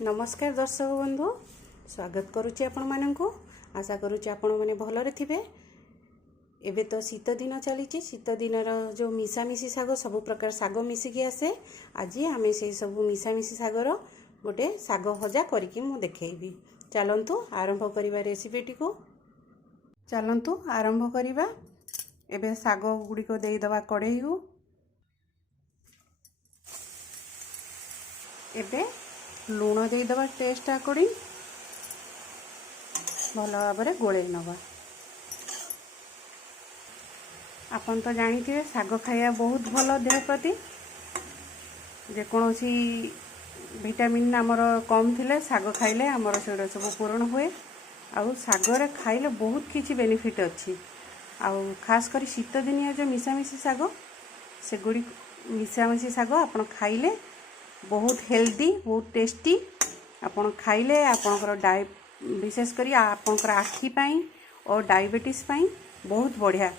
नमस्कार दर्शक बंधु स्वागत करुच्ची आपण मानकु आशा करुच्ची आपण माने भलरे थिबे। एबे तो शीत दिन चली शीत दिन जो मिसामिशी शाग सब प्रकार शाग मिसिकी आसे। आज आमे से सब मिसामिशी शागर गोटे शाग भजा करिकी मु देखैबी। चलंतु आरंभ करिबा रेसिपीटी को। चलंतु आरंभ करिबा। एबे शाग गुडी को देई दवा कड़ेई को। एबे लूण दे दवा टेस्ट अकॉर्डिंग भल भाव गोले नवा। आपन तो जानी थे शाग खाया बहुत भल देह प्रति जेकोसी विटामिन आमर कम थिले शाग खाइले आमर से सब पूरण हुए। आउ शागर खाइले बहुत किछि बेनिफिट अच्छी। आउ खास कर शीत दिनिया जो मिसामिशी शाग से गुड़ी मिसामिशी शाग आपन खाइले बहुत हेल्दी बहुत टेस्टी। आपन खाइले आपनकर विशेष करी आपनकर आखि पाई और डायबिटीज पाई बहुत बढ़िया।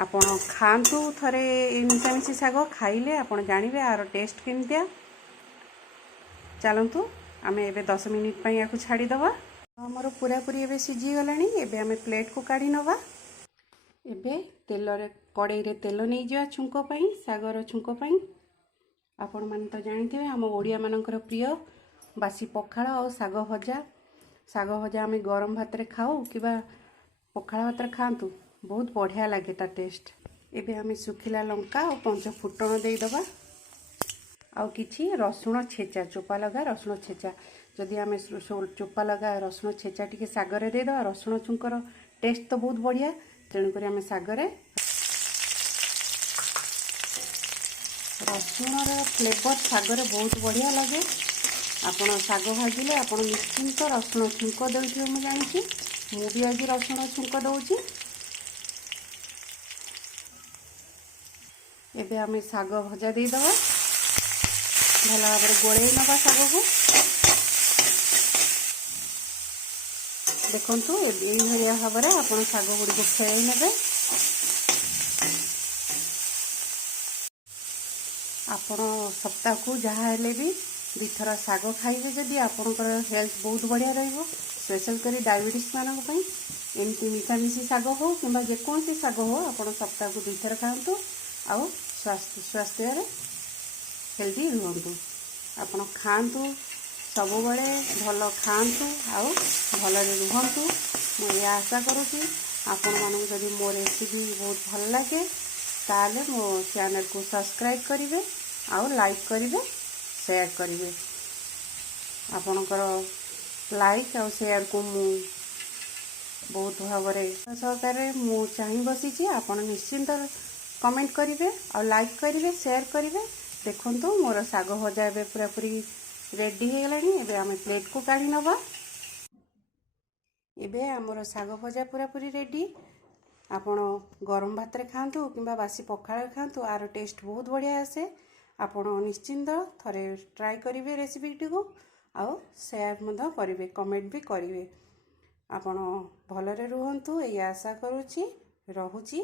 आपन खांतु थरे मिसामिशी शाग खाइले आपन जानिबे आर टेस्ट केनतिया। चलंतु आमे एबे 10 मिनिट पई याकु छाडी दवा। हमर पूरा पूरी एबे सिजी गलानी। एबे आमे प्लेट को काढी नवा। एबे तेल रे कड़ाई रे तेल नै जिया छुंको पई शागर छुंको पई। आपण माने तो जानिथिबे हम ओडिया मानकर प्रिय बासी पखाळ और शाग भजा। शाग भजा आमे गरम भात रे खाऊ किबा पखाळ भात रे खांतु बहुत बढ़िया लागे ता टेस्ट। एबे आमे सुखिला लंका और पंच फुटण देई दबा। आउ किछि रसुण छेचा चोपा लगा रसुण छेचा जदि आमे चोपा लगा रसुण छेचा टिके सागरे दे दबा। रसुण छुंकर टेस्ट तो बहुत बढ़िया तेणु करी आमे सागरे रसुण फ्लेवर सागरे बहुत बढ़िया लगे। आपण शाग भाजिले आपण निश्चिंत रसुण छुंक देउथिबे। मु जानिछि मु भी आज रसुण छुंक दउछि। एबे आमे शाग भजा दे दबा। भला भाबरे गोळेई नबा शाग को। देखंतु एई भरिया भाबरे आपण शाग गुडी को खेई नेबे। आपण सप्ताह को जहाँ हेले भी दुथर शाग खाइबे जदि आपनकर हेल्थ बहुत बढ़िया रहिबो। स्पेशल करी डायबिटीज मानक पई एमती मिसामिशी शाग हो किंबा जेकोसी शाग हो आपण सप्ताह को दुथर खांतु आउ स्वास्थ्य रे हेल्दी रहंतु। आपण खांतु सब बळे भल खांतु आउ भलरे रहंतु। मु ये आशा करूची आपण मानक जदि मो रेसिपी बहुत भल लागे ताले मो चैनल को सब्सक्राइब करिवे आउ लाइक करिवे शेयर करिवे। आपनकर लाइक आउ शेयर को मु बहुत भावरे सहकारे मु चाहि बसिची। आपण निश्चिंत कमेंट करिवे आउ लाइक करिवे शेयर करिवे। देखंतु मोर शाग भजा एबे पूरा पूरी रेडी हे गलानी। एबे आमे प्लेट को काढी नबा। एबे हमर शाग भजा पूरा पूरी रेडी। आपण गरम भात रे खांतु किंबा बासी पखाळ खांतु आर टेस्ट बहुत बढ़िया आसे। आपण निश्चिंत थरे ट्राई करिवे रेसिपी को आउ शेयर मध करिवे कमेंट भी करिवे। आपण भलरे रुहंतु एई आशा करूची। रहुची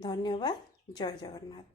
धन्यवाद। जय जगन्नाथ।